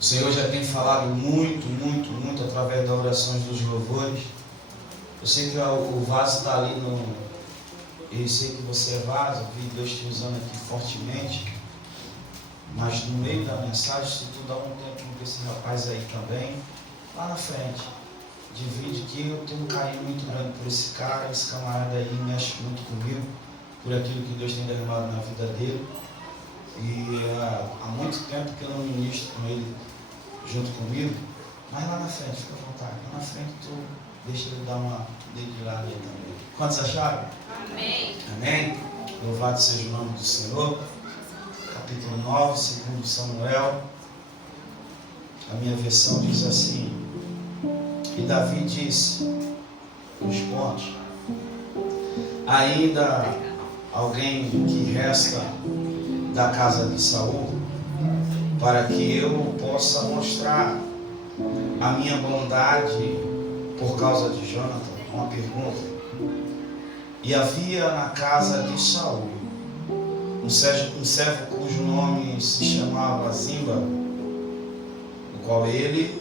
O Senhor já tem falado muito através das orações dos louvores. Eu sei que o vaso está ali no... Eu sei que você é vaso, vi Deus te usando aqui fortemente. Mas no meio da mensagem, se tu dá um tempo com esse rapaz aí também, lá na frente, divide que eu tenho um carinho muito grande por esse cara, esse camarada aí mexe muito comigo, por aquilo que Deus tem derramado na vida dele. E há muito tempo que eu não ministro com ele junto comigo, mas lá na frente, fica à vontade, lá na frente tu deixa ele dar uma dedilhada aí também. Quantos acharam? Amém. Amém? Louvado seja o nome do Senhor. Capítulo 9, segundo Samuel. A minha versão diz assim: e Davi disse, os pontos, ainda alguém que resta da casa de Saul, para que eu possa mostrar a minha bondade por causa de Jonathan? Uma pergunta. E havia na casa de Saul um servo cujo nome se chamava Ziba, o qual ele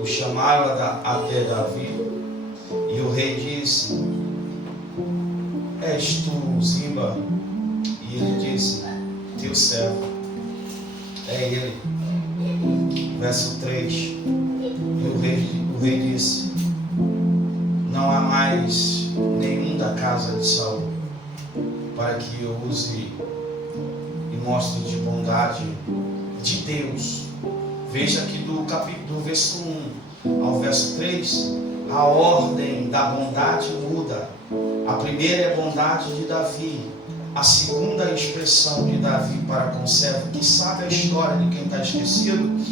o chamava até Davi. E o rei disse: és tu, Ziba? E ele disse: teu servo. É ele. Verso 3. E o rei disse: não há mais nenhum da casa de Saul, para que eu use e mostre de bondade de Deus. Veja que do verso 1 ao verso 3, a ordem da bondade muda. A primeira é a bondade de Davi. A segunda expressão de Davi para com o servo, que sabe a história de quem está esquecido,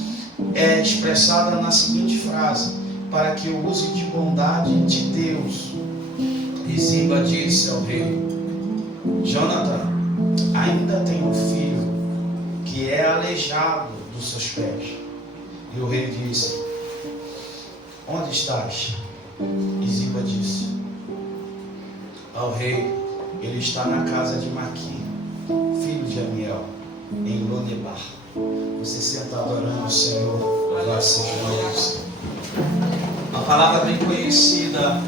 é expressada na seguinte frase: para que eu use de bondade de Deus. E Ziba disse ao rei: Jonathan ainda tem um filho que é aleijado dos seus pés. E o rei disse: onde estás? E Ziba disse ao rei: ele está na casa de Maqui, filho de Amiel, em Lodebar. Você senta adorando o Senhor, louvado seja o nome do Senhor. Uma palavra bem conhecida,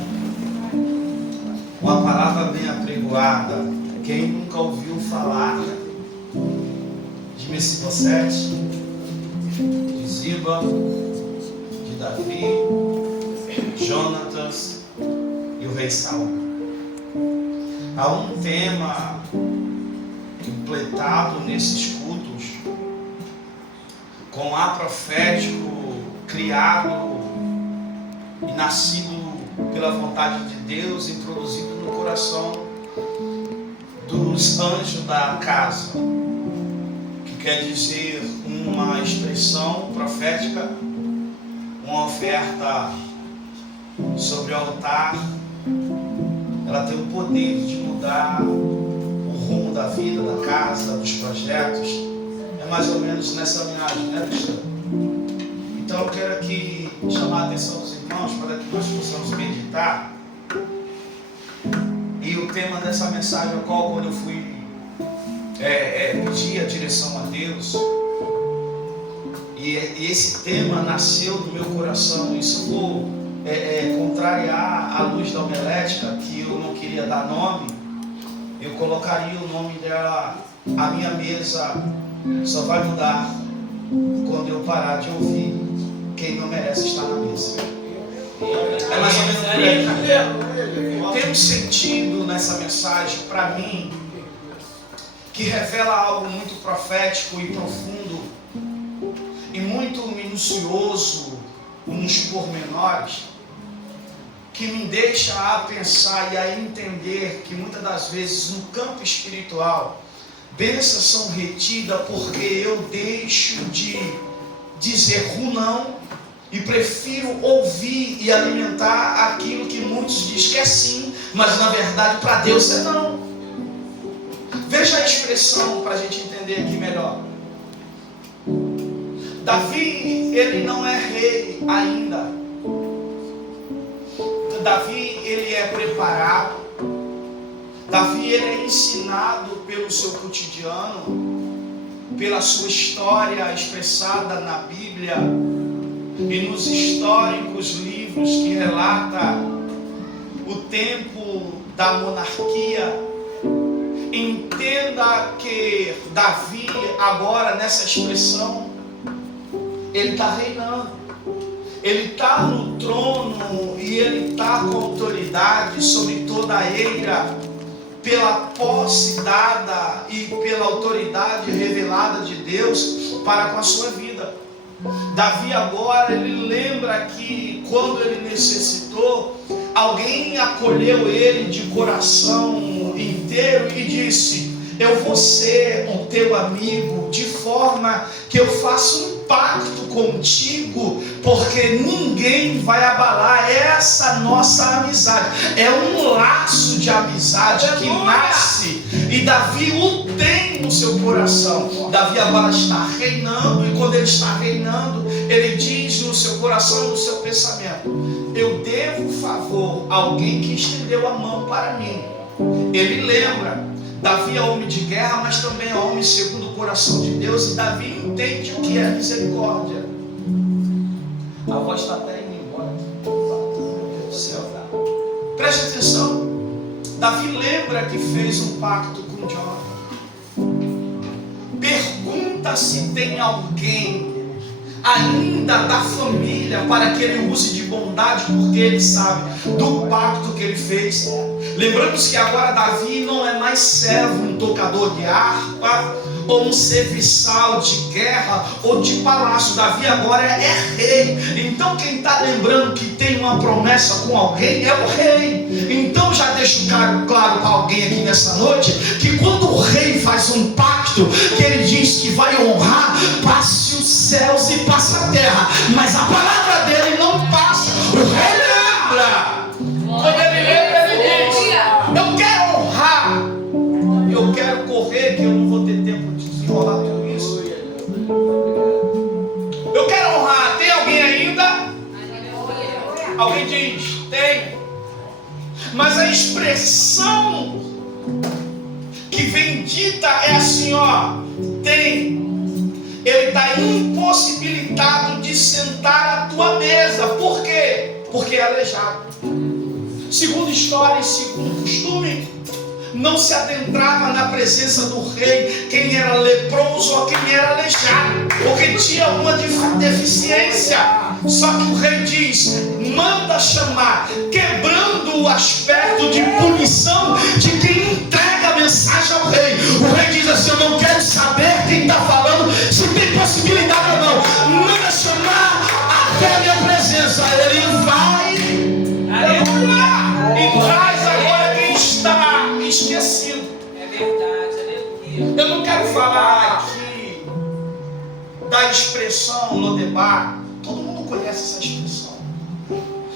uma palavra bem apregoada. Quem nunca ouviu falar de Mefibosete, de Ziba, de Davi, Jonatas e o rei Saul? Há um tema impletado nesses cultos, com ar profético criado e nascido pela vontade de Deus, introduzido no coração dos anjos da casa, que quer dizer uma expressão profética, uma oferta sobre o altar. Ela tem o poder de mudar o rumo da vida, da casa, dos projetos. É mais ou menos nessa linhagem, né, Cristiano? Então eu quero aqui chamar a atenção dos irmãos para que nós possamos meditar. E o tema dessa mensagem, ao qual quando eu fui pedir a direção a Deus, e esse tema nasceu do meu coração. Isso vou contrariar a luz da homilética, que eu não queria dar nome. Eu colocaria o nome dela: a minha mesa só vai mudar quando eu parar de ouvir quem não merece estar na mesa. É mais ou menos por aí. Tem um sentido nessa mensagem para mim que revela algo muito profético e profundo e muito minucioso nos pormenores, que me deixa a pensar e a entender que muitas das vezes no campo espiritual bênçãos são retidas porque eu deixo de dizer não e prefiro ouvir e alimentar aquilo que muitos dizem que é sim, mas na verdade para Deus é não. Veja a expressão para a gente entender aqui melhor. Davi, ele não é rei ainda. Davi, ele é preparado. Davi, ele é ensinado pelo seu cotidiano. pela sua história expressada na Bíblia e nos históricos livros que relata o tempo da monarquia. Entenda que Davi, agora nessa expressão, ele está reinando, ele está no trono e ele está com autoridade sobre toda a eira, pela posse dada e pela autoridade revelada de Deus para com a sua vida. Davi agora, ele lembra que quando ele necessitou, alguém acolheu ele de coração inteiro e disse: eu vou ser o teu amigo, de forma que eu faço um pacto contigo, porque ninguém vai abalar essa nossa amizade. É um laço de amizade que nasce, e Davi o tem no seu coração. Davi agora está reinando, e quando ele está reinando, ele diz no seu coração, no seu pensamento: eu devo favor a alguém que estendeu a mão para mim. Ele lembra, Davi é homem de guerra, mas também é homem segundo o coração de Deus, e Davi entende o que é misericórdia. A voz está até indo embora. Meu Deus do céu. Preste atenção. Davi lembra que fez um pacto com Jonathan. Pergunta se tem alguém ainda da família para que ele use de bondade, porque ele sabe do pacto que ele fez. Lembrando-se que agora Davi não é mais servo, um tocador de harpa, ou um serviçal de guerra ou de palácio. Davi agora é rei. Então quem está lembrando que tem uma promessa com alguém é o rei. Então já deixo claro para alguém aqui nessa noite, que quando o rei faz um pacto, que ele diz que vai honrar, passe os céus e passa a terra, mas a palavra dele não passa. O rei lembra. Quando ele lembra, ele diz: eu quero honrar, eu quero correr, que eu não vou ter tempo de desenrolar tudo isso. Eu quero honrar. Tem alguém ainda? Alguém diz: tem. Mas a expressão que vem dita é assim, ó: tem. Ele está impossibilitado de sentar à tua mesa. Por quê? Porque é aleijado. Segundo história e segundo costume, não se adentrava na presença do rei quem era leproso ou quem era aleijado, porque tinha uma deficiência. Só que o rei diz: manda chamar, quebrando o aspecto de punição de quem entrega a mensagem ao rei. O rei diz assim: eu não quero saber quem está falando, se tem possibilidade ou não, manda chamar até a minha presença. Ele vai, aleluia, e traz agora quem está esquecido. É verdade, aleluia. Eu não quero falar aqui da expressão Lodebar. Todo mundo conhece essa expressão,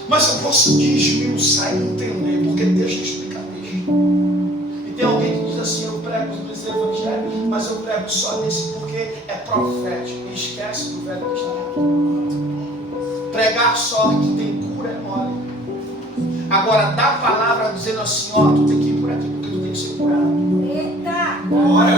mas eu posso desmiuçar e entender, porque texto explica texto. E tem alguém que diz assim: eu prego nos evangelhos, mas eu prego só nesse porque é profético, e esquece do Velho Testamento. Pregar só que tem cura é mole. Agora dá a palavra dizendo assim: ó, tu tem que ir por aqui, porque tu tem que ser curado. Eita! Glória!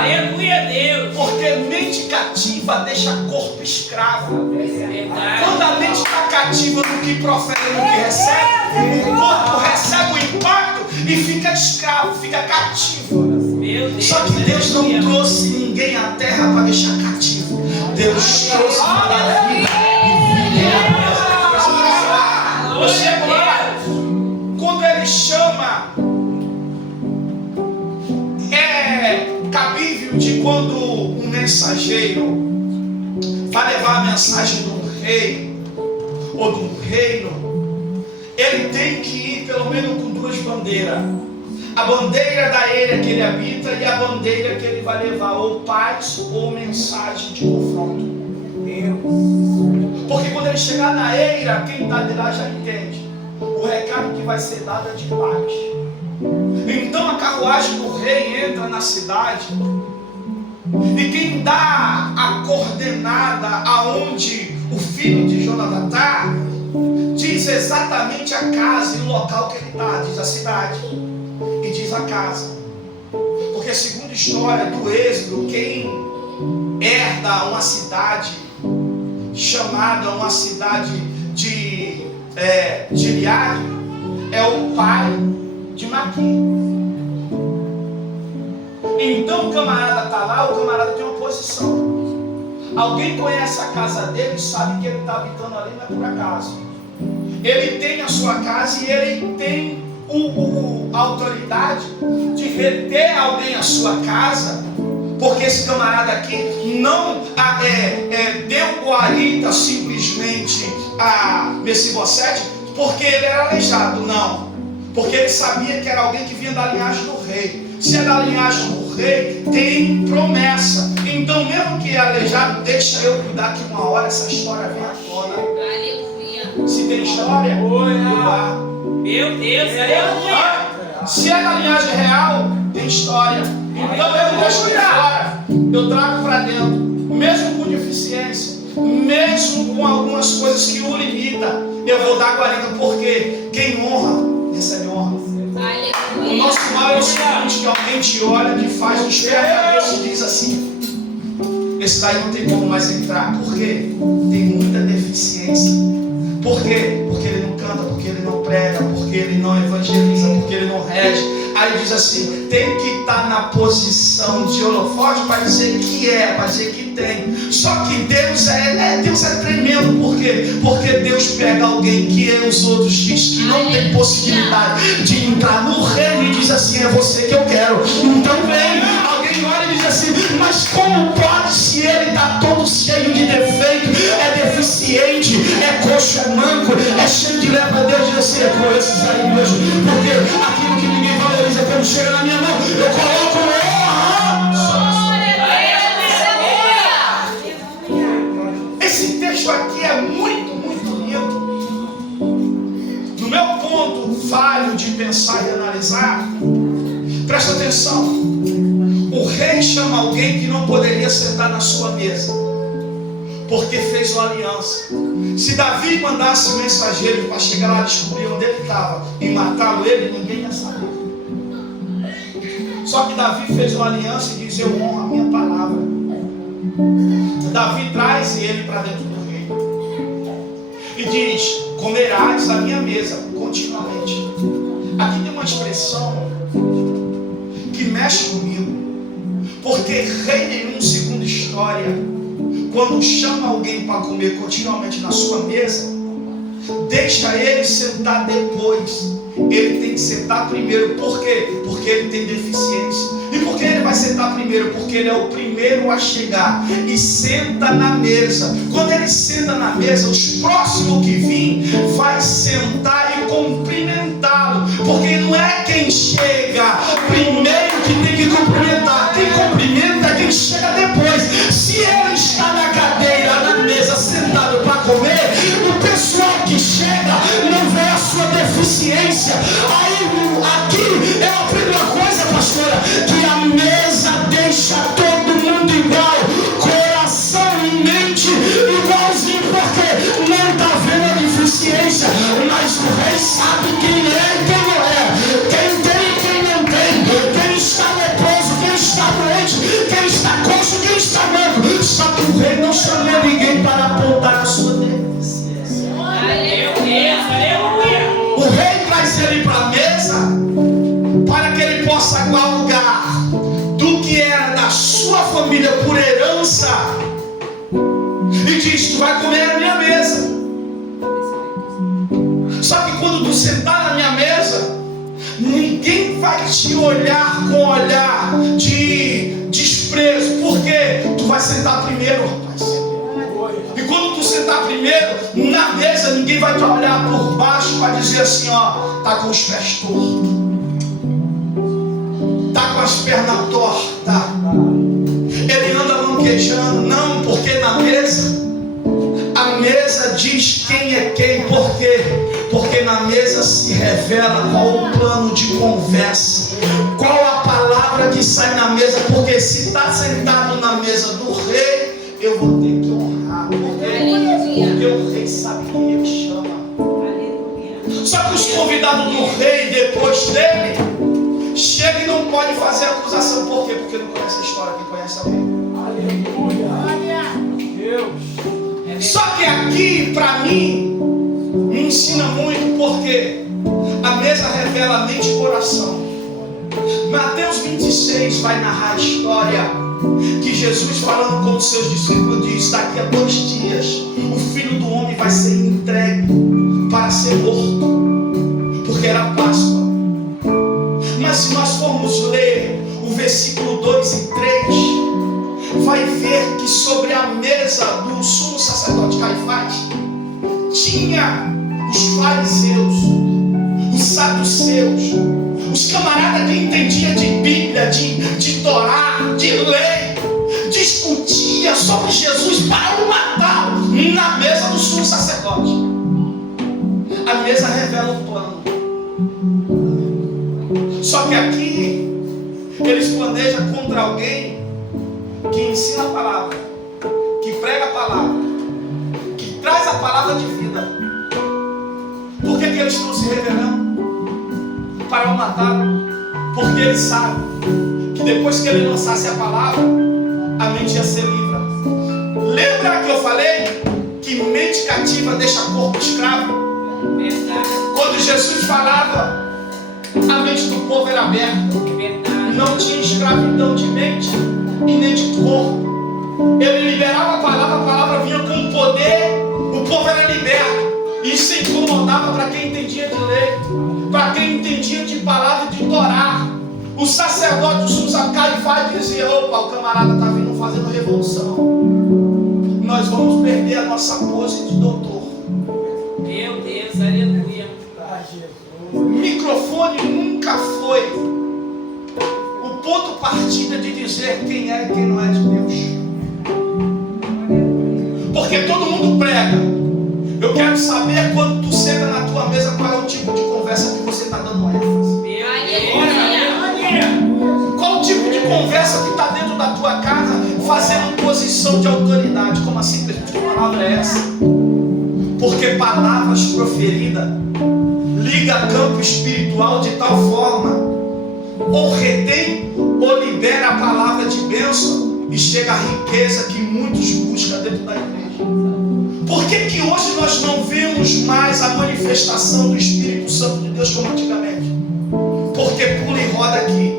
Aleluia, Deus! Porque mente cativa deixa corpo escravo. Verdade. Quando a mente está cativa no que profere e no que recebe, o corpo recebe o impacto e fica escravo, fica cativo. Meu Deus. Só que Deus não trouxe ninguém à terra para deixar cativo. Deus trouxe para a vida e vida. Você, quando ele chama, é cabível de quando um mensageiro vai levar a mensagem de um rei ou de um reino, ele tem que ir pelo menos com duas bandeiras: a bandeira da ilha que ele habita e a bandeira que ele vai levar ou paz ou mensagem de confronto. Porque quando ele chegar na eira, quem está de lá já entende o recado que vai ser dado é de paz. Então a carruagem do rei entra na cidade, e quem dá a coordenada aonde o filho de Jonathan está, diz exatamente a casa e o local que ele está. Diz a cidade e diz a casa. Porque segundo a história do Êxodo, quem herda uma cidade chamada uma cidade de Gileade, é o pai de Maqui. Então o camarada está lá, o camarada tem uma posição. Alguém conhece a casa dele e sabe que ele está habitando ali, não é por acaso. Ele tem a sua casa e ele tem a autoridade de reter alguém à sua casa, porque esse camarada aqui não deu guarita simplesmente a Mefibosete porque ele era aleijado, não, porque ele sabia que era alguém que vinha da linhagem do rei. Se é da linhagem do rei, tem promessa. Então, mesmo que é aleijado, deixa eu cuidar que uma hora essa história vem à tona. Aleluia. Se tem história, eu guardo. Meu Deus, aleluia. Se é da linhagem real, tem história. Então eu não deixo de fora. Eu trago para dentro, mesmo com deficiência, mesmo com algumas coisas que o limita, eu vou dar guarida, porque quem honra, recebe honra. O nosso mal é o seguinte, que alguém te olha, que faz um esperto e diz assim: esse daí não tem como mais entrar. Por quê? Tem muita deficiência. Por quê? Porque ele não canta, porque ele não prega, porque ele não evangeliza, porque ele não rege. Aí diz assim, tem que estar na posição de holofote para dizer que para dizer que tem. Só que Deus é tremendo. Por quê? Porque Deus pega alguém que os outros dizem que não tem possibilidade de entrar no reino e diz assim, é você que eu quero. Então vem. Alguém olha e diz assim, mas como pode, se ele está todo cheio de defeito, é deficiente, é coxo, é manco, é cheio de lepra? Deus diz assim, é com esses aí mesmo. Porque aquilo que ninguém valoriza, quando chega na minha mão, eu coloco Esse texto aqui é muito, muito lindo. No meu ponto falho de pensar e analisar, presta atenção. O rei chama alguém que não poderia sentar na sua mesa, porque fez uma aliança. Se Davi mandasse um mensageiro para chegar lá e descobrir onde ele estava e matá-lo, ninguém ia saber. Só que Davi fez uma aliança e diz, eu honro a minha palavra. Davi traz ele para dentro do rei e diz, comerás a minha mesa continuamente. Aqui tem uma expressão que mexe comigo, porque rei nenhum, segundo história, quando chama alguém para comer continuamente na sua mesa, deixa ele sentar depois. Ele tem que sentar primeiro. Por quê? Porque ele tem deficiência. E por que ele vai sentar primeiro? Porque ele é o primeiro a chegar e senta na mesa. Quando ele senta na mesa, os próximos que vêm vai sentar e cumprimentá-lo. Porque não é quem chega primeiro que tem que cumprimentar. Quem cumprimenta é quem chega depois. Se ele está na cadeira, na mesa, sentado para comer, o pessoal que chega não vê a sua deficiência. Aí aqui é a primeira coisa, pastora, que a mesa deixa todo mundo igual, coração e mente igualzinho, porque não está vendo a deficiência, mas o rei sabe quem é e quem não é, quem tem e quem não tem, quem está leproso, quem está doente, quem está coxo, quem está manco. Só que o rei não chamou ninguém para apontar a sua deficiência. O rei traz ele para a mesa para que ele possa galgar do que era da sua família por herança e diz, tu vai comer na minha mesa. Só que quando tu sentar na minha mesa, ninguém vai te olhar com olhar de desprezo, porque tu vai sentar primeiro, rapaz. E quando tu sentar primeiro na mesa, ninguém vai te olhar por baixo para dizer assim, ó, tá com os pés tortos, tá com as pernas tortas, ele anda manquejando. Não, porque na mesa, a mesa diz quem é quem. Por quê? Porque na mesa se revela qual o plano de conversa, qual a palavra que sai na mesa. Porque se está sentado na mesa do rei, eu vou ter que honrar, porque o rei sabe quem ele chama. Só que os convidados do rei, depois dele, chega e não pode fazer acusação. Por quê? Porque não conhece a história. Quem conhece alguém? Só que aqui, para mim, me ensina muito, porque a mesa revela a mente e coração. Mateus 26 vai narrar a história que Jesus, falando com os seus discípulos, diz: daqui a 2 dias o Filho do Homem vai ser entregue para ser morto, porque era Páscoa. Mas se nós formos ler o versículo 2 e 3, vai ver que sobre a mesa do sumo sacerdote Caifás tinha os fariseus, os saduceus, os camaradas que entendiam de Bíblia, de Torá, de lei, discutia sobre Jesus para o matar na mesa do sumo sacerdote. A mesa revela o plano. Só que aqui eles planejam contra alguém que ensina a palavra, que prega a palavra, que traz a palavra de vida. Por que eles estão se revelando? Para o matar. Porque eles sabem que depois que ele lançasse a palavra, a mente ia ser livre. Lembra que eu falei que mente cativa deixa corpo escravo? Quando Jesus falava, a mente do povo era aberta. Não tinha escravidão de mente e nem de corpo. Ele liberava a palavra vinha com poder, o povo era liberto. Isso incomodava para quem entendia de lei, para quem entendia de palavra de Torá. O sacerdote, o sumo sacerdote Caifás dizia: opa, o camarada está vindo fazendo revolução. Nós vamos perder a nossa pose de doutor. Meu Deus, aleluia. Microfone nunca foi o ponto partida de dizer quem é e quem não é de Deus. Porque todo mundo prega. Eu quero saber, quando tu senta na tua mesa, qual é o tipo de conversa que você está dando ênfase. Qual o tipo de conversa que está dentro da tua casa, fazendo posição de autoridade? Como assim, que palavra é essa? Porque palavras proferidas liga campo espiritual de tal forma, ou retém ou libera a palavra de bênção, e chega a riqueza que muitos buscam dentro da igreja. Por que hoje nós não vemos mais a manifestação do Espírito Santo de Deus como antigamente? Porque pula e roda aqui,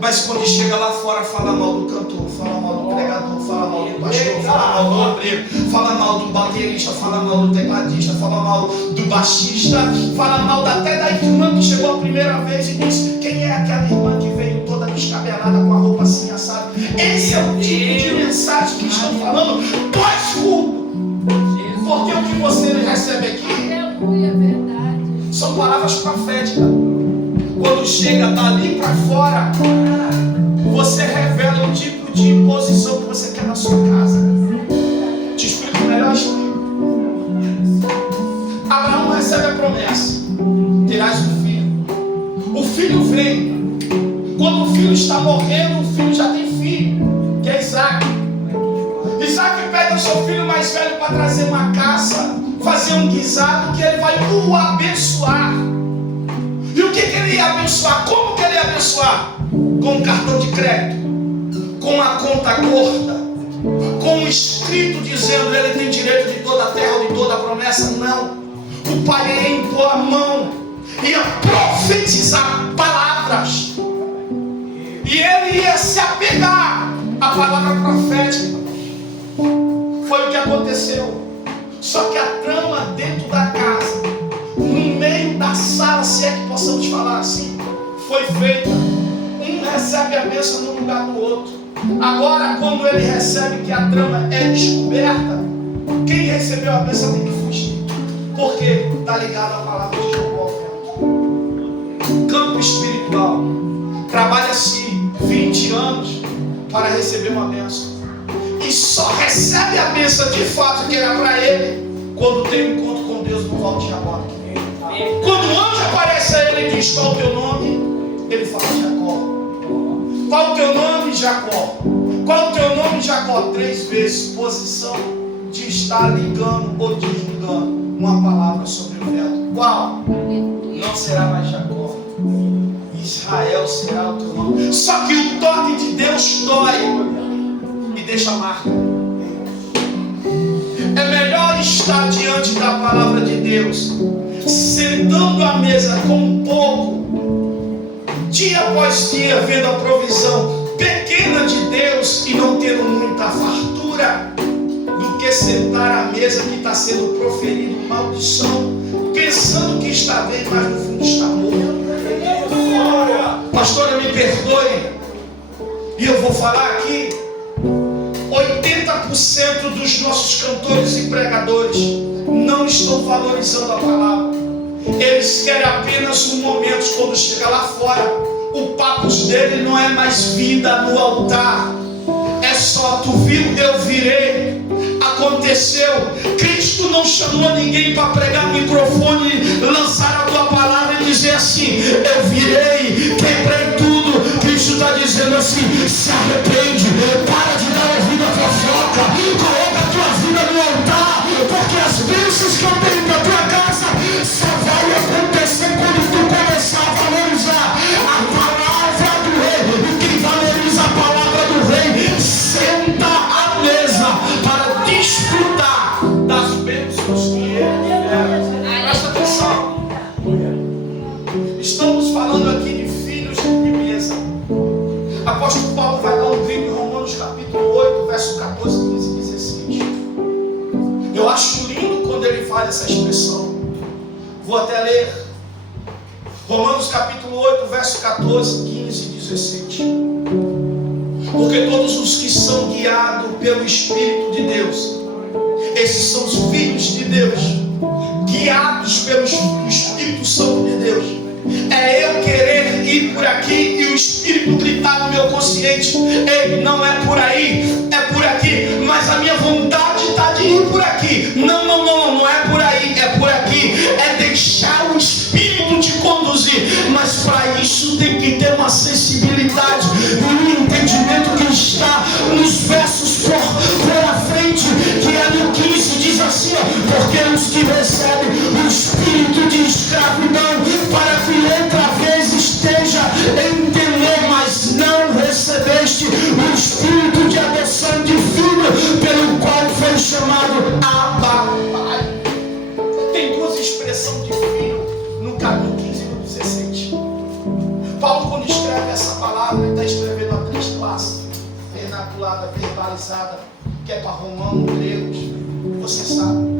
mas quando chega lá fora, fala mal do cantor, fala mal do pregador, fala mal do pastor, fala mal do obreiro, fala mal do baterista, fala mal do tecladista, fala mal do baixista, fala mal até da irmã que chegou a primeira vez e disse: quem é aquela irmã que veio toda descabelada com a roupa assim assada? Esse é o tipo de mensagem que estão falando pós-culto. Porque o que você recebe aqui são palavras proféticas. Quando chega dali para fora, você revela o tipo de posição que você quer na sua casa. Te explico melhor. Abraão recebe a promessa: terás um filho. O filho vem. Quando o filho está morrendo, o filho já tem filho, que é Isaac. Isaac pede ao seu filho mais velho para trazer uma caça, fazer um guisado, que ele vai o abençoar. E o que ele ia abençoar? Como que ele ia abençoar? Com um cartão de crédito, com a conta gorda, com um escrito dizendo ele tem direito de toda a terra ou de toda a promessa? Não. O pai ia impor a mão, ia profetizar palavras, e ele ia se apegar à palavra profética. Foi o que aconteceu. Só que a trama dentro da casa, no meio da sala, se é que possamos falar assim, foi feita. Um recebe a bênção no lugar do outro. Agora, quando ele recebe que a trama é descoberta, quem recebeu a bênção tem que fugir. Porque está ligado à palavra de João. Campo espiritual. Trabalha-se 20 anos para receber uma bênção. E só recebe a bênção de fato que era para ele quando tem um encontro com Deus no Val de Jabó. Quando o anjo aparece a ele e diz: qual o teu nome? Ele fala: Jacó. Qual o teu nome? Jacó. Qual o teu nome? Jacó. 3 vezes posição de estar ligando ou desligando uma palavra sobre o vento. Qual? Não será mais Jacó, Israel será o teu nome. Só que o toque de Deus dói. E deixa a marca. É melhor estar diante da palavra de Deus, sentando à mesa com um pouco, dia após dia, vendo a provisão pequena de Deus e não tendo muita fartura, do que sentar à mesa que está sendo proferido maldição, pensando que está bem, mas no fundo está morto. Pastora, me perdoe, e eu vou falar aqui, 80% dos nossos cantores e pregadores não estão valorizando a palavra. Eles querem apenas um momento. Quando chega lá fora, o papo dele não é mais vida no altar, é só tu viu, eu virei, aconteceu. Cristo não chamou ninguém para pregar no microfone, lançar a tua palavra e dizer assim: eu virei, quebrei tudo. Cristo está dizendo assim: se arrepende, para de dar ouvido à fofoca, coloca a tua vida no altar, porque as bênçãos que eu tenho para tua casa só vai acontecer quando tu começar a valorizar a palavra do rei. E quem valoriza a palavra do rei senta à mesa para desfrutar das bênçãos que ele der. Presta atenção. Estamos falando aqui de filhos de mesa. Apóstolo Paulo vai dar um grito em Romanos capítulo 8, verso 14, 15 e 16. Eu acho lindo quando ele faz essa expressão. Vou até ler. Romanos capítulo 8, verso 14, 15 e 16. Porque todos os que são guiados pelo Espírito de Deus, esses são os filhos de Deus, guiados pelo Espírito Santo de Deus. É eu querer ir por aqui e o Espírito gritar no meu consciente: ei, não é por aí, é por aqui. Mas a minha vontade está de ir por aqui. Não é por aí, é por aqui. É deixar o Espírito te conduzir. Mas para isso tem que ter uma sensibilidade e um entendimento que está nos versos por a frente, que é no 15, diz assim: porque os que recebem o Espírito de escravidão, para que outra vez esteja em temor, mas não recebeste o Espírito de adoção de filho, pelo qual foi chamado Abba, Pai. Tem duas expressões de filho no capítulo 15 e no 16. Paulo, quando escreve essa palavra, ele está escrevendo a três classes: vernaculada, verbalizada, que é para romano, gregos, você sabe.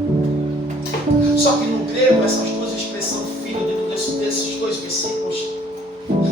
Só que no grego, essas duas expressões filho, dentro desses dois versículos,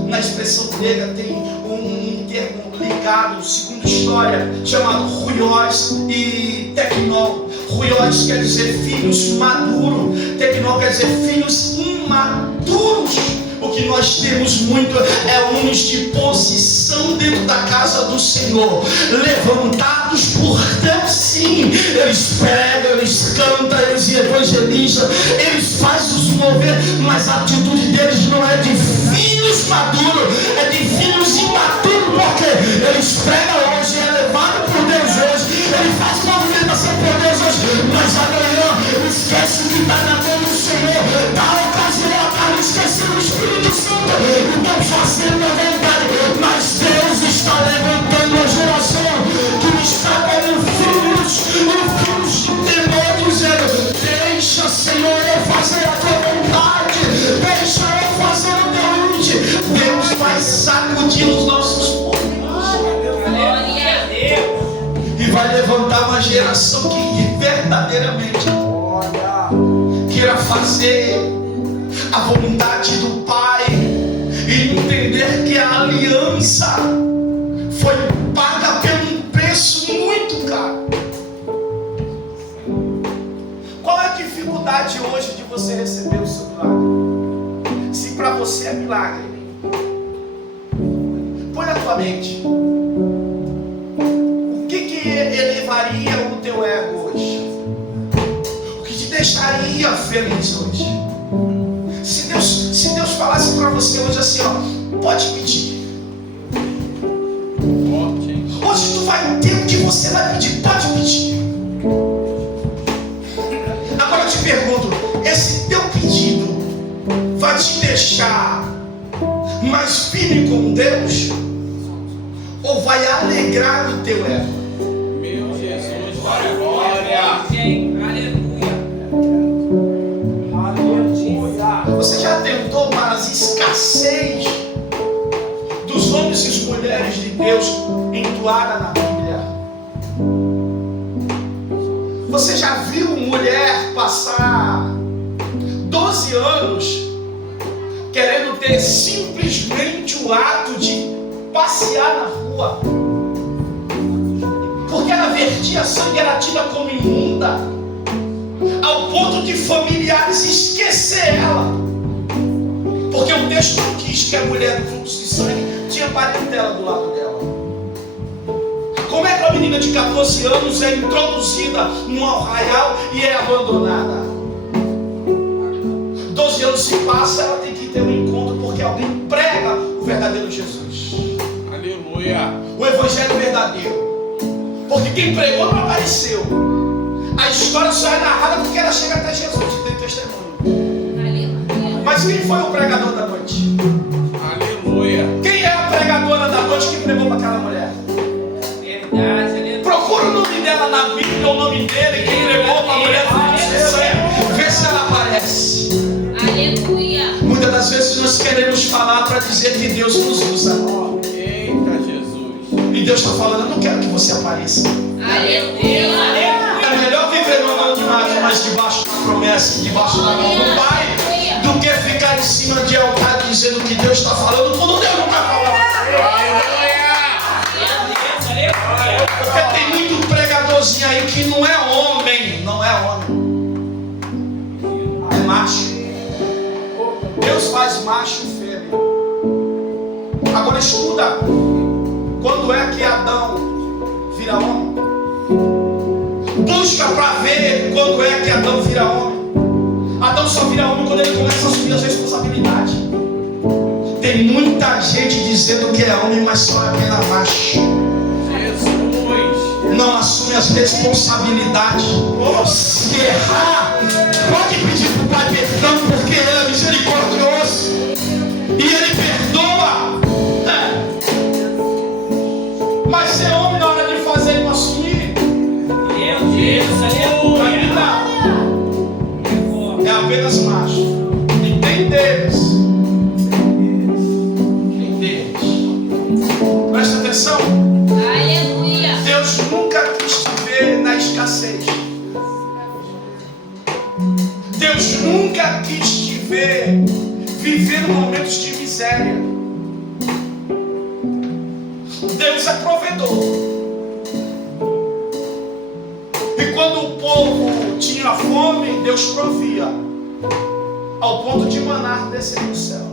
na expressão grega tem um termo ligado, segundo história, chamado ruios e tecnol. Ruios quer dizer filhos maduros, tecnol quer dizer filhos imaturos. O que nós temos muito é homens de posição dentro da casa do Senhor, levantados por Deus, sim. Eles pregam, eles cantam, eles evangelizam, eles fazem os mover, mas a atitude deles não é de filhos maduros, é de filhos imaturos, porque eles pregam hoje, é levado por Deus hoje, ele faz movimentação por Deus hoje, mas amanhã esquece que está na mão do Senhor, da ocasião acaba esquecendo o Espírito Santo, estão fazendo a vontade, mas Deus está levantando a geração que está como filhos de temor, dizendo: deixa, Senhor, eu fazer a tua vontade, deixa eu fazer o teu índice. Deus vai sacudir os nossos pombos e vai levantar uma geração que verdadeiramente queira fazer a vontade do Pai e entender que a aliança foi paga por um preço muito caro. Qual é a dificuldade hoje de você receber o seu milagre? Se para você é milagre, põe na tua mente: o que elevaria o teu ego hoje? O que te deixaria feliz hoje? Se Deus falasse para você hoje assim, pode pedir. Hoje tu vai ter o que você vai pedir, pode pedir. Agora eu te pergunto, esse teu pedido vai te deixar mais firme com Deus? Ou vai alegrar o teu ego? escassez dos homens e mulheres de Deus entoada na Bíblia. Você já viu mulher passar 12 anos querendo ter simplesmente o ato de passear na rua? Porque ela vertia sangue, era tida como imunda, ao ponto de familiares esquecer ela. Porque o texto não diz que a mulher do fluxo de sangue tinha parentela do lado dela. Como é que uma menina de 14 anos é introduzida num arraial e é abandonada? 12 anos se passa, ela tem que ter um encontro, porque alguém prega o verdadeiro Jesus. Aleluia. O evangelho verdadeiro. Porque quem pregou não apareceu. A história só é narrada porque ela chega até Jesus e tem testemunho. Mas quem foi o pregador da noite? Aleluia. Quem é a pregadora da noite que pregou para aquela mulher? Verdade. Procura o nome dela na Bíblia, o nome dele, quem pregou para a mulher do fluxo de sangue. Vê se ela aparece. Aleluia. Muitas das vezes nós queremos falar para dizer que Deus nos usa. Eita Jesus. E Deus está falando, eu não quero que você apareça. Aleluia. É melhor viver no anonimato, mas debaixo da promessa, debaixo da mão do Pai, do que ficar em cima de altar dizendo que Deus está falando quando Deus não está falando. Porque tem muito pregadorzinho aí que não é homem, não é homem, é macho. Deus faz macho e fêmea. Agora estuda, quando é que Adão vira homem? Busca para ver quando é que Adão vira homem. Adão só vira homem quando ele começa a assumir as responsabilidades. Tem muita gente dizendo que é homem, mas só é apenas macho. Jesus. Não assume as responsabilidades. Se errar, pode pedir para o Pai perdão, porque Ele é misericordioso e Ele perdoa. Mas ser homem na hora de fazer e não assumir, Meu Deus, aleluia. é apenas macho. E tem deles. Tem deles. Presta atenção. Aleluia. Deus nunca quis te ver na escassez. Deus nunca quis te ver vivendo momentos de miséria. Deus é provedor. E quando o povo tinha fome, Deus provia, ao ponto de manar descer do céu.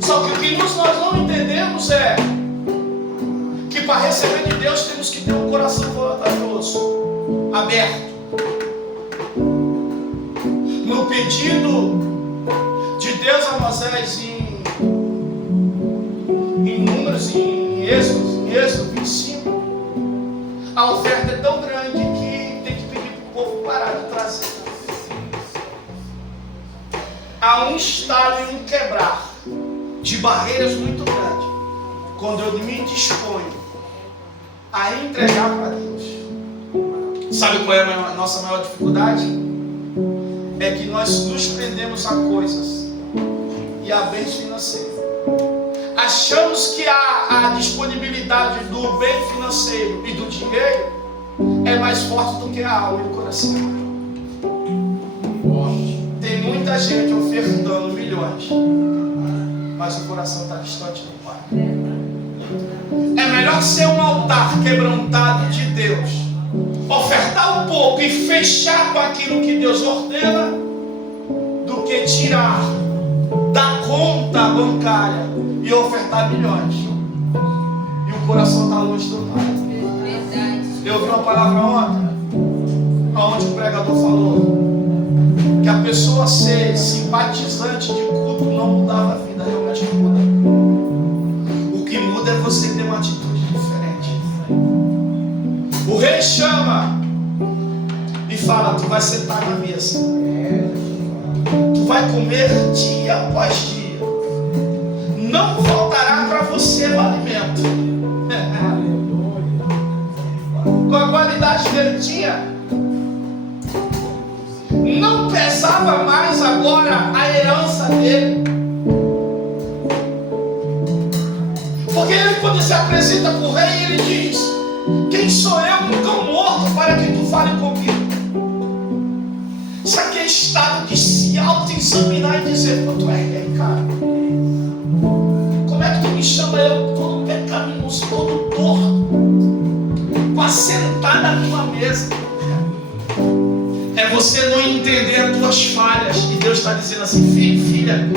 Só que o que nós não entendemos é que para receber de Deus temos que ter um coração voluntarioso, aberto. No pedido de Deus a Moisés em Números, em Êxodo 25, a oferta é tão grande que tem que pedir para o povo parar de trazer. Há um estalo e um quebrar de barreiras muito grande quando eu me disponho a entregar para Deus. Sabe qual é a nossa maior dificuldade? É que nós nos prendemos a coisas e a bens financeiros. Achamos que a disponibilidade do bem financeiro e do dinheiro é mais forte do que a alma e o coração. Tem muita gente ofertando milhões, mas o coração está distante do Pai. É melhor ser um altar quebrantado de Deus, ofertar um pouco e fechar com aquilo que Deus ordena, do que tirar da conta bancária e ofertar milhões e o coração está longe do Pai. Eu ouvi uma palavra ontem, onde o pregador falou que a pessoa ser simpatizante de culto não mudava a vida, realmente não muda. O que muda é você ter uma atitude diferente. O rei chama e fala: tu vai sentar na mesa, tu vai comer dia após dia, não faltará para você o alimento. Com a qualidade que ele tinha, não pesava mais agora a herança dele, ele, quando se apresenta para o rei, ele diz: quem sou eu, um cão morto, para que tu fale comigo? Isso aqui é estado de se auto-examinar e dizer: pô, tu é rei, cara. Como é que tu me chama, eu todo pecaminoso, todo torto, para sentar na tua mesa? É você não entender as tuas falhas. E Deus está dizendo assim: filho, filha,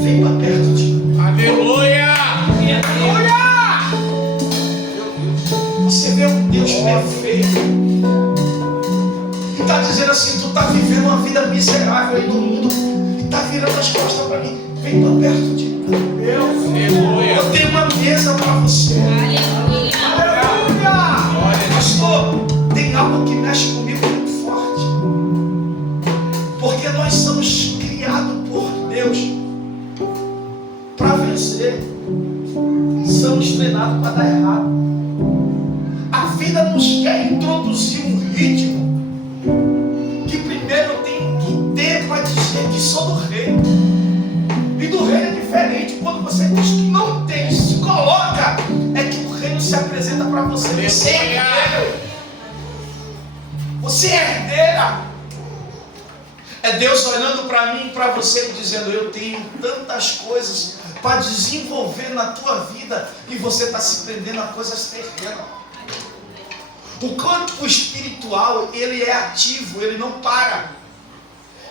vem para perto de mim. Aleluia! Aleluia! Você vê um Deus perfeito. E está dizendo assim: tu está vivendo uma vida miserável aí no mundo e está virando as costas para mim. Vem para perto de mim. Aleluia! Eu tenho uma mesa para você. Aleluia. Aleluia! Pastor, tem algo que mexe comigo muito forte. Porque nós somos criados por Deus para vencer. Somos treinados para dar errado. A vida nos quer introduzir um ritmo que primeiro eu tenho que ter para dizer que sou do reino. E do reino é diferente. Quando você diz que não tem, se coloca, é que o reino se apresenta para você. Você é herdeiro. Você é herdeira. É Deus olhando para mim e para você e dizendo: eu tenho tantas coisas para desenvolver na tua vida e você está se prendendo a coisas terrenas. O campo espiritual, ele é ativo, ele não para.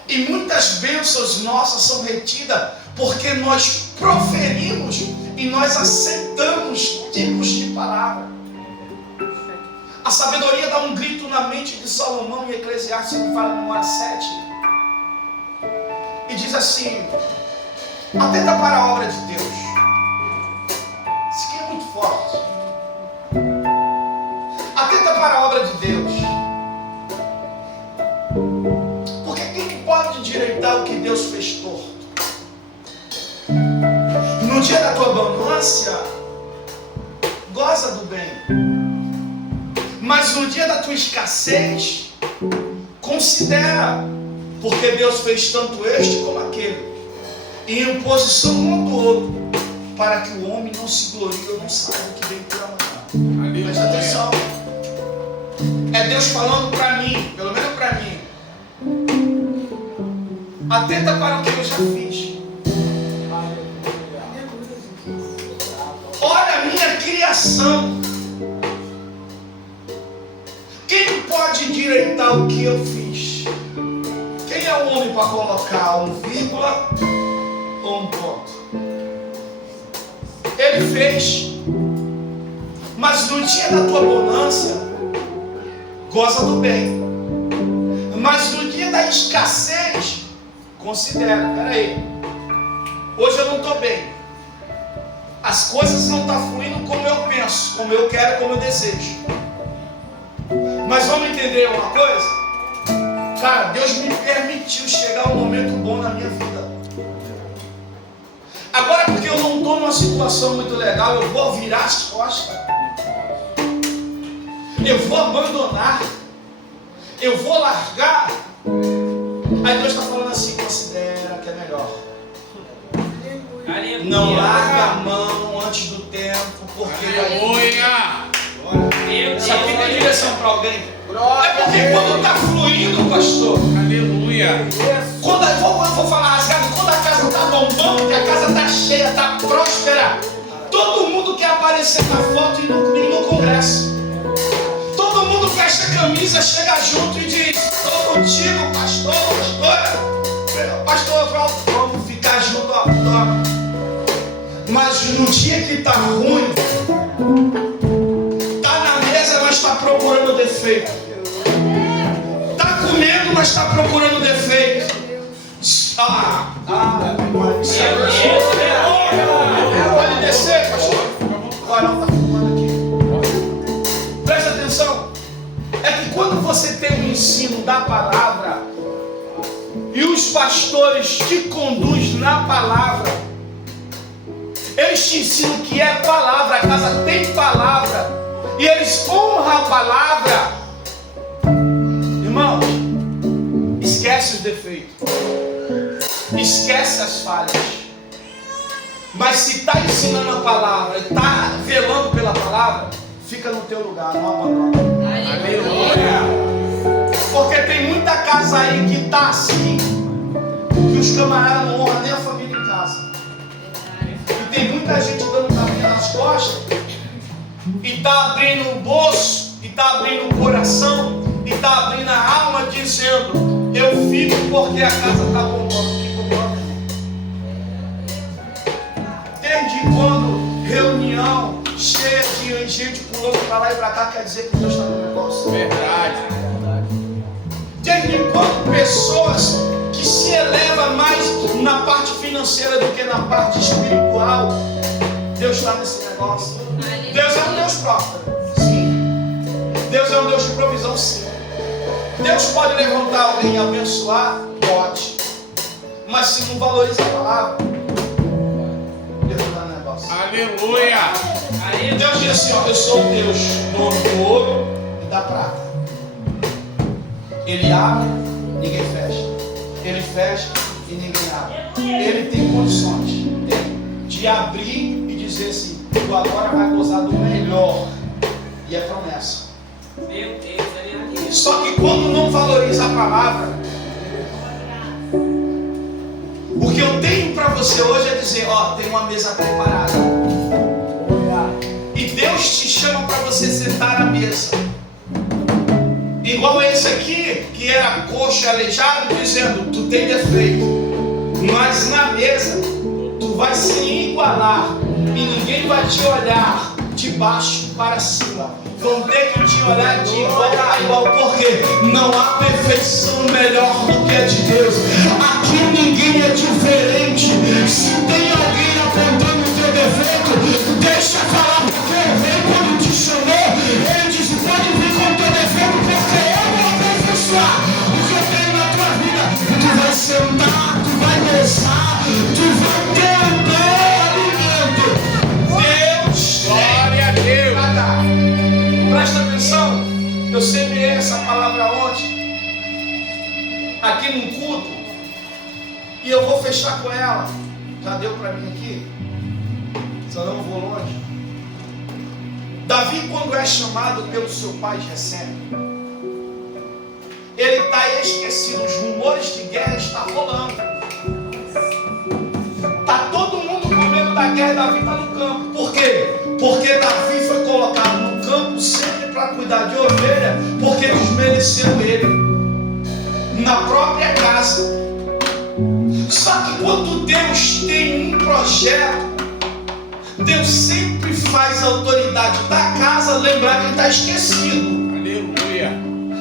E muitas bênçãos nossas são retidas porque nós proferimos e nós aceitamos tipos de palavra. A sabedoria dá um grito na mente de Salomão em Eclesiastes, que fala no 1:7. E diz assim: atenta para a obra de Deus. Isso aqui é muito forte. Atenta para a obra de Deus. Porque quem pode endireitar o que Deus fez torto? No dia da tua abundância, goza do bem. Mas no dia da tua escassez, considera. Porque Deus fez tanto este como aquele, e em posição um do outro, para que o homem não se glorie ou não saiba o que vem por amanhã. Presta atenção. É Deus falando para mim, pelo menos para mim. Atenta para o que eu já fiz. Olha a minha criação. Quem pode endireitar o que eu fiz? Quem é o homem para colocar um vírgula ou um ponto? Ele fez. Mas no dia da tua bonança, goza do bem. Mas no dia da escassez, considera: peraí, hoje eu não estou bem. As coisas não estão fluindo como eu penso, como eu quero, como eu desejo. Mas vamos entender uma coisa? Cara, Deus me permitiu chegar a um momento bom na minha vida. Agora, porque eu não estou numa situação muito legal, eu vou virar as costas. Eu vou abandonar. Eu vou largar. Aí Deus está falando assim: considera que é melhor. Aleluia. Não larga a mão antes do tempo, porque Aleluia! isso aqui tem direção para alguém. É porque quando está fluindo, pastor, Aleluia! quando eu vou falar rasgado, quando a casa está bombando, que a casa está cheia, está próspera, todo mundo quer aparecer na foto e no congresso. Todo mundo veste a camisa, chega junto e diz: estou contigo, pastor, pastora. Pastor, vamos ficar junto, ó. Mas no dia que está ruim, está na mesa, mas está procurando defeito. Está comendo, mas está procurando defeito. Pode descer, pastor. Agora não está fumando aqui. Presta atenção. É que quando você tem o ensino da palavra e os pastores te conduzem na palavra, eles te ensinam que é palavra, a casa tem palavra, e eles honram a palavra. Irmão, esquece os defeitos, esquece as falhas. Mas se está ensinando a palavra, está velando pela palavra, fica no teu lugar, não abandona. Aleluia. Porque tem muita casa aí que está assim, que os camaradas não honram nem a família em casa. E tem muita gente dando tapinha nas costas, e está abrindo o bolso, e está abrindo o coração, e está abrindo a alma, dizendo: eu fico porque a casa está bombando. Que bombando? Desde quando reunião cheia de gente pulando para lá e para cá quer dizer que Deus está no negócio? Verdade. Desde quando pessoas que se elevam mais na parte financeira do que na parte espiritual, Deus está nesse negócio? Deus é um Deus próspero, sim. Deus é um Deus de provisão, sim. Deus pode levantar alguém e abençoar? Pode. Mas se não valoriza a palavra, Deus não está no negócio. Aleluia. Deus diz assim, ó: eu sou o Deus dono do ouro e da prata. Ele abre, ninguém fecha. Ele fecha e ninguém abre. Ele tem condições de abrir e dizer assim: tu agora vai gozar do melhor. E é promessa. Meu Deus, aleluia. Só que quando não valoriza a palavra, o que eu tenho para você hoje é dizer: ó, tem uma mesa preparada. E Deus te chama para você sentar à mesa. Igual esse aqui, que era coxo e aleijado, dizendo: tu tem defeito, mas na mesa tu vai se igualar e ninguém vai te olhar de baixo para cima. Vão ter que te olhar de igual a igual, porque não há perfeição melhor do que a de Deus. Aqui ninguém é diferente. Se tem alguém apontando o teu defeito, deixa falar, porque eu venho quando te chamou. Ele disse: pode vir com o teu defeito, porque eu vou aperfeiçoar o que eu tenho na tua vida. Tu vai sentar, tu vai gozar, tu vai ter o teu alimento. Deus Glória a Deus. vai dar. Presta atenção, eu semeei essa palavra ontem, aqui num culto, e eu vou fechar com ela. Já deu para mim aqui? Só não vou longe. Davi, quando é chamado pelo seu pai Jessé, ele está esquecido, os rumores de guerra estão rolando. Está todo mundo com medo da guerra e Davi está no campo. Por quê? Porque Davi foi colocado no campo sempre para cuidar de ovelha, porque desmereceu ele na própria casa. Só que quando Deus tem um projeto, Deus sempre faz a autoridade da casa lembrar que ele está esquecido, Aleluia.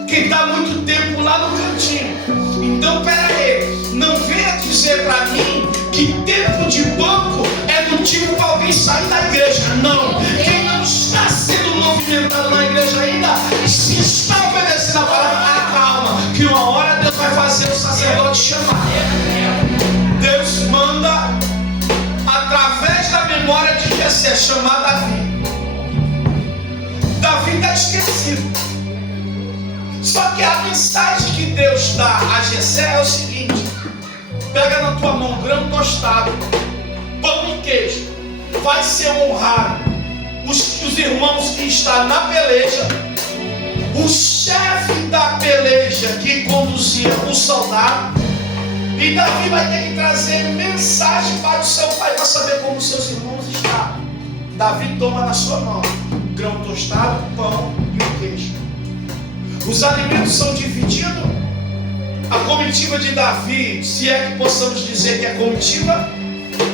que está muito tempo lá no cantinho. Então, pera aí, não venha dizer para mim que tempo de banco é motivo para alguém sair da igreja. Não, quem não está sendo movimentado na igreja ainda, se está obedecendo a palavra, calma, que uma hora Deus vai fazer o sacerdote chamar. Deus manda, através da memória de Jessé, chamar Davi. Davi está esquecido. Só que a mensagem que Deus dá a Jessé é o seguinte: pega na tua mão grão tostado, pão e queijo, vai ser honrado os irmãos que estão na peleja, o chefe da peleja que conduzia o soldado, e Davi vai ter que trazer mensagem para o seu pai para saber como seus irmãos estão. Davi toma na sua mão grão tostado, pão e o queijo. Os alimentos são divididos. A comitiva de Davi, se é que possamos dizer que é comitiva,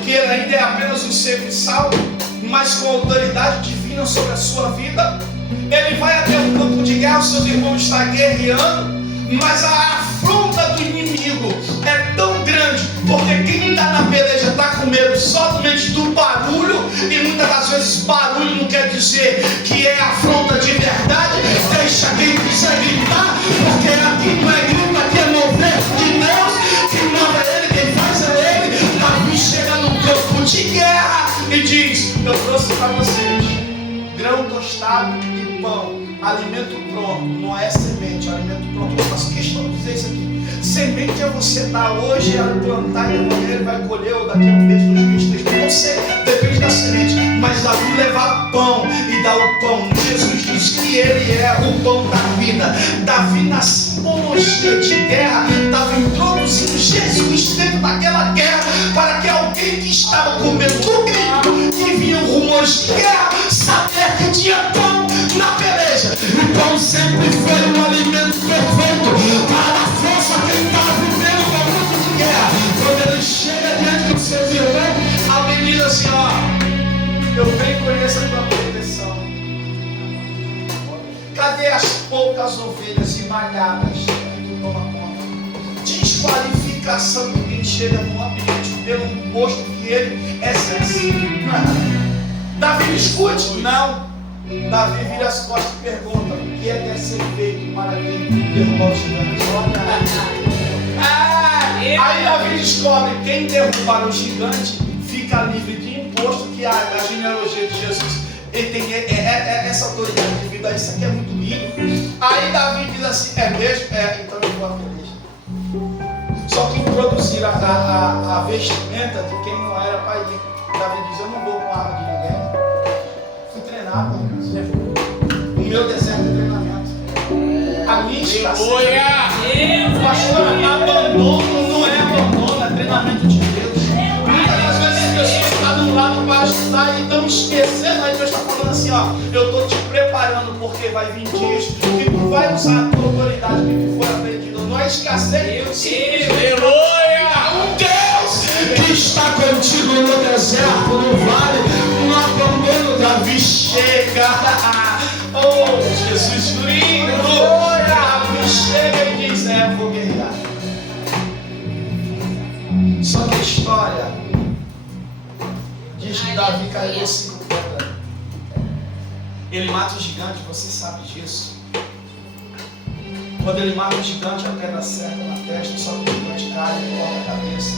que ele ainda é apenas um serviçal, mas com autoridade divina sobre a sua vida, ele vai até o campo de guerra, os seus irmãos estão guerreando, mas a afronta do inimigo é tão grande, porque quem está na peleja está com medo somente do barulho, e muitas das vezes barulho não quer dizer que é afronta de verdade. Deixa quem quiser gritar, porque aqui não é grito, aqui é mover de Deus. Quem manda é ele, quem faz é ele. Davi chega no campo de guerra e diz: eu trouxe para vocês grão tostado e pão, alimento pronto. Não é semente, alimento pronto. Eu faço questão de dizer isso aqui. Semente é você dar hoje, ela plantar e amanhã ele vai colher, ou daqui a um mês, 2 meses, 3 meses, não sei, depende da semente. Mas Davi leva pão e dá o pão. Jesus diz que ele é o pão da vida. Davi, na simbologia de guerra, estava introduzindo Jesus dentro daquela guerra, para que alguém que estava comendo o grito, que vinha rumores de guerra, saber que tinha pão na peleja. O pão sempre foi um alimento perfeito para dar força a quem estava vivendo com luta de guerra. Quando ele chega diante do seu irmão, alguém diz assim: ó, eu reconheço a tua proteção. Cadê as poucas ovelhas esmalhadas que tu toma conta? Desqualificação de quem chega no ambiente pelo posto que ele exerce. Davi me escute? Não. Davi vira as costas e pergunta: o que é que é ser feito para quem derrubar os gigantes? Aí Davi descobre: quem derrubar o gigante fica livre de imposto, que a genealogia de Jesus. Ele tem essa autoridade devido a isso aqui, é muito lindo. Aí Davi diz assim: é mesmo? Então eu vou à peleja. Só que introduziram a vestimenta de quem não era para ir. Davi diz: eu não vou com a arma de ninguém. Fui treinado, o meu deserto é treinamento. A minha estação. Pastor, abandono não é abandono, é treinamento de Deus. Muitas das vezes as pessoas estão de um lado para estudar e estão esquecendo. Aí Deus está falando assim: ó, eu estou te preparando, porque vai vir dias que tu vai usar a tua autoridade que foi aprendida. Não é escassez, um Deus que está contigo no deserto, no vale, no abandono. Davi chega. Oh, Jesus lindo. Davi chega e diz: vou guerrear. Só que a história diz que Davi carregou 5 pedras. Ele mata o gigante, você sabe disso. Quando ele mata o gigante, a pedra acerta na testa, só que o gigante cai, ele corta a cabeça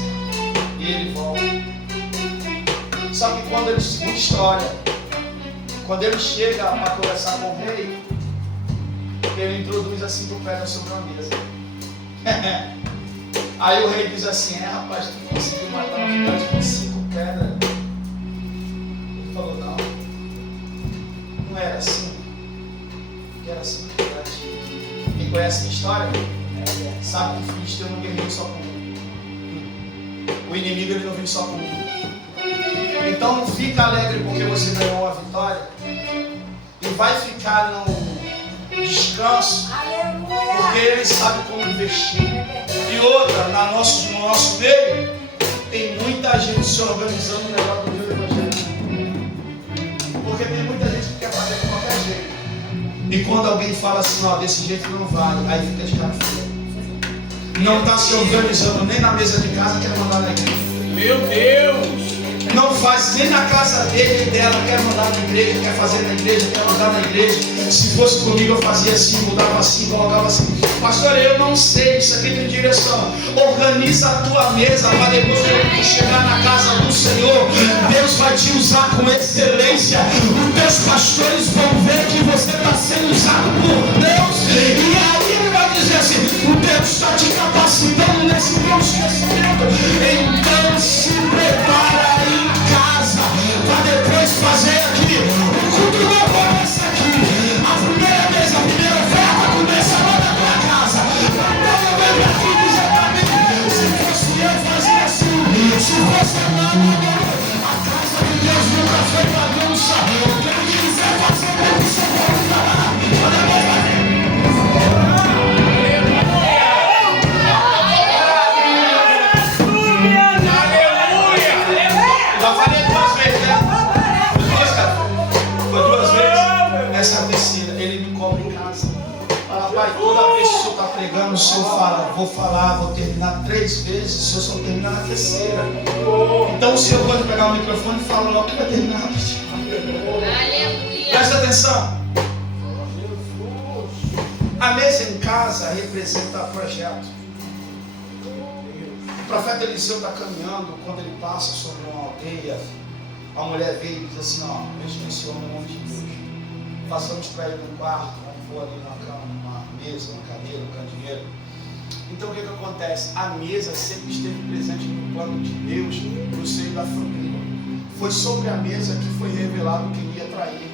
e ele volta. Só que quando ele, segunda história, quando ele chega para conversar com o rei, ele introduz as 5 pedras sobre a mesa. Aí o rei diz assim: rapaz, tu conseguiu matar um gigante com 5 pedras? Ele falou: não era assim. Era assim que era. Quem conhece a minha história sabe que o filisteu não guerreou só com um. O inimigo ele não vem só com um. Então não fica alegre porque você ganhou uma vitória e vai ficar no descanso, porque ele sabe como investir. E outra, no nosso meio, tem muita gente se organizando melhor do que o evangelho. Porque tem muita gente que quer fazer de qualquer jeito. E quando alguém fala assim: ó, desse jeito não vai, aí fica de cara feia. Não está se organizando nem na mesa de casa, quer mandar na igreja. Meu Deus! Não faz nem na casa dele e dela, quer mandar na igreja, quer fazer na igreja, quer mandar na igreja. Se fosse comigo eu fazia assim, mudava assim, colocava assim. Pastor, eu não sei, isso aqui tem direção. Organiza a tua mesa para depois que tu chegar na casa do Senhor, Deus vai te usar com excelência. Os teus pastores vão ver que você está sendo usado por Deus. E aí ele vai dizer assim: o Deus está te capacitando nesse teu esquecimento. Então se prepara aí em casa, para depois fazer aqui. O culto não começa aqui. A primeira vez, a primeira oferta começa lá na tua casa. Quando eu venho aqui dizer para mim: se fosse eu fazia assim, se fosse eu não, a casa de Deus nunca foi bagunça. Quem quiser fazer bagunça, pode falar. Quando eu vou fazer. Já falei 2 vezes, né? Foi 2 vezes. Essa é a terceira. Ele me cobra em casa. Fala: pai, toda vez que o senhor está pregando, o senhor fala: vou terminar 3 vezes, o senhor só termina na terceira. Então o senhor, quando pegar o microfone, fala logo que vai terminar. Aleluia. Presta atenção. A mesa em casa representa projeto. O profeta Eliseu está caminhando, quando ele passa sobre uma aldeia, a mulher veio e diz assim: ó, veja esse homem em nome de Deus. Passamos para ele num quarto, vamos pôr ali na cama, numa mesa, uma cadeira, um candeeiro. Então o que acontece? A mesa sempre esteve presente no plano de Deus, no seio da família. Foi sobre a mesa que foi revelado quem ia trair.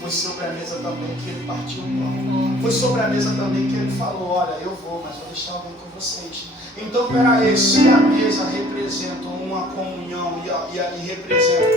Foi sobre a mesa também que ele partiu o pão. Foi sobre a mesa também que ele falou, olha, eu vou, mas vou deixar alguém com vocês. Então, peraí, se a mesa representa uma comunhão e representa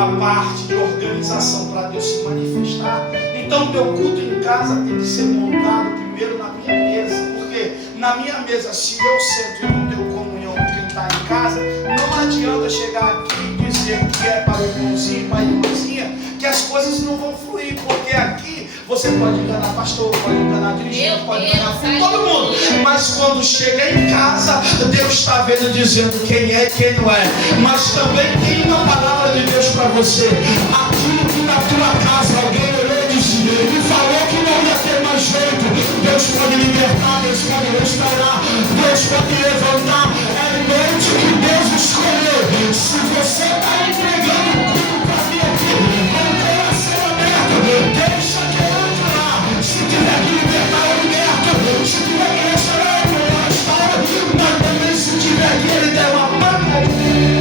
a parte de organização para Deus se manifestar, então meu culto em casa tem que ser montado primeiro na minha mesa. Porque na minha mesa, se eu sento e eu não tenho comunhão com quem está em casa, não adianta chegar aqui e dizer que é para o irmãozinho, para a irmãzinha, que as coisas não vão fluir, porque aqui você pode enganar pastor, pode enganar dirigente, pode enganar todo mundo, mas quando chega em casa, Deus está vendo, dizendo quem é e quem não é. Mas também tem uma palavra de Deus para você. Aquilo que na tua casa alguém olhou e falou que não ia ter mais jeito, Deus pode libertar, Deus pode restaurar, Deus pode levantar. É noite que Deus escolheu. Se você está entregando tudo para mim aqui, com o coração aberto, deixa que eu entro lá. Se tiver que libertar, eu liberto. Se tiver que restaurar, eu restauro. Mas também se tiver que ele der uma manga,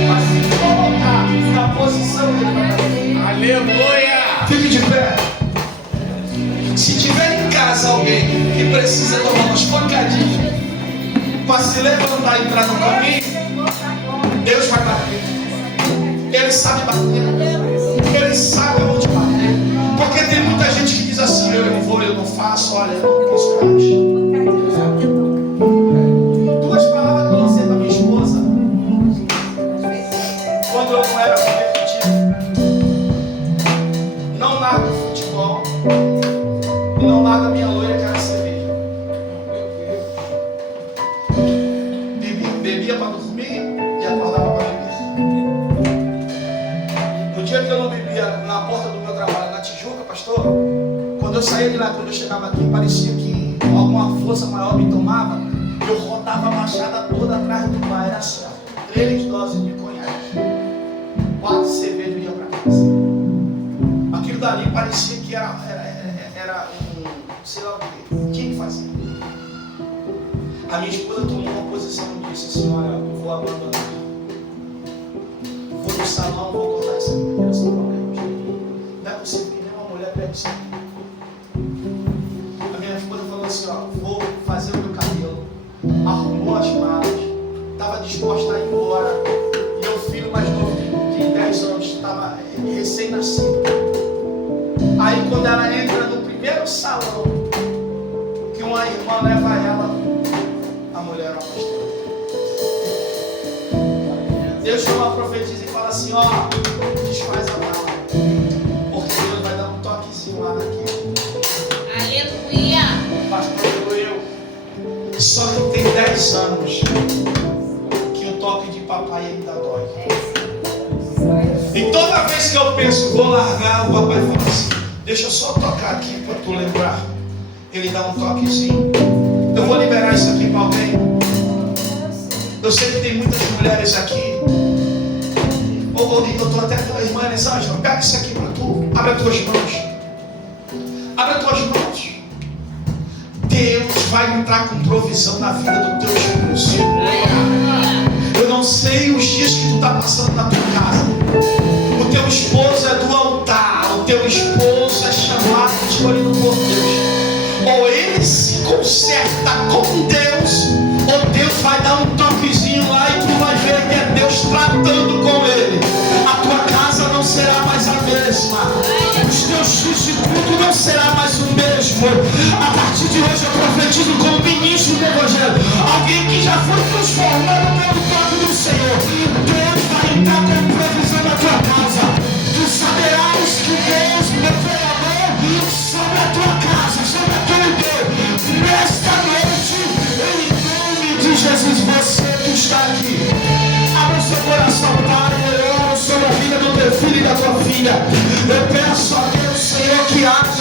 mas se colocar na posição dele vai dar. Aleluia! Fique de pé. Se tiver em casa alguém que precisa tomar umas pancadinhas para se levantar e entrar no caminho, Deus vai bater. Ele sabe bater. Ele sabe onde bater. Porque tem muita gente que diz assim, eu não vou, eu não faço, olha, eu não posso mais. Duas palavras que eu lancei para minha esposa quando eu não era convertido. Não larga o futebol. E não larga a minha loira que era cerveja. Bebia para dormir e acordava para beber. No dia que eu não bebia na porta do meu trabalho na Tijuca, pastor, quando eu saía de lá, quando eu chegava aqui, parecia que alguma força maior me tomava. Eu rodava a machada toda atrás do bar, era só 3 doses de conhaque, 4 cervejas e ia para casa. Aquilo dali parecia que era sei lá o que, tinha que fazer. A minha esposa tomou uma posição e disse assim, olha, eu vou abandonar. Vou no salão, vou cortar essa menina sem problemas. Não é possível que nenhuma mulher pegue isso aqui. A minha esposa falou assim, ó, vou fazer o meu cabelo. Arrumou as malas, estava disposta a ir embora. Meu filho mais novo de 10 anos estava recém-nascido. Aí quando ela entra no primeiro salão, que uma irmã leva ela, a mulher era uma pastora. Deus chama a profetisa e fala assim, ó, desfaz a mala, porque Deus vai dar um toquezinho lá naquele. Aleluia. Pastor, eu só que tem 10 anos que o toque de papai ainda dói. E toda vez que eu penso, vou largar, o papai fala assim, deixa eu só tocar aqui para tu lembrar. Ele dá um toquezinho. Eu vou liberar isso aqui para alguém. Eu sei que tem muitas mulheres aqui. Eu estou até com a irmã Elisângela. Pega isso aqui para tu. Abre as tuas mãos. Abre as tuas mãos. Deus vai entrar com provisão na vida do teu esposo. Eu não sei os dias que tu está passando na tua casa. O teu esposo é do altar. O teu esposo é chamado, escolhido por Deus. Ou ele se conserta com Deus, ou Deus vai dar um toquezinho lá e tu vai ver que é Deus tratando com ele. A tua casa não será mais a mesma. Os teus substitutos não será mais o mesmo. A partir de hoje eu profetizo como ministro do Evangelho. Alguém que já foi transformado pelo toque do Senhor. Deus vai entrar com provisão na tua casa. Tu saberás que Deus meteu a mão sobre a tua casa, sobre a tua vida. Nesta noite, em nome de Jesus, você que está aqui, abra o seu coração, Pai, eu oro sobre a vida do teu filho e da tua filha. Eu peço a Deus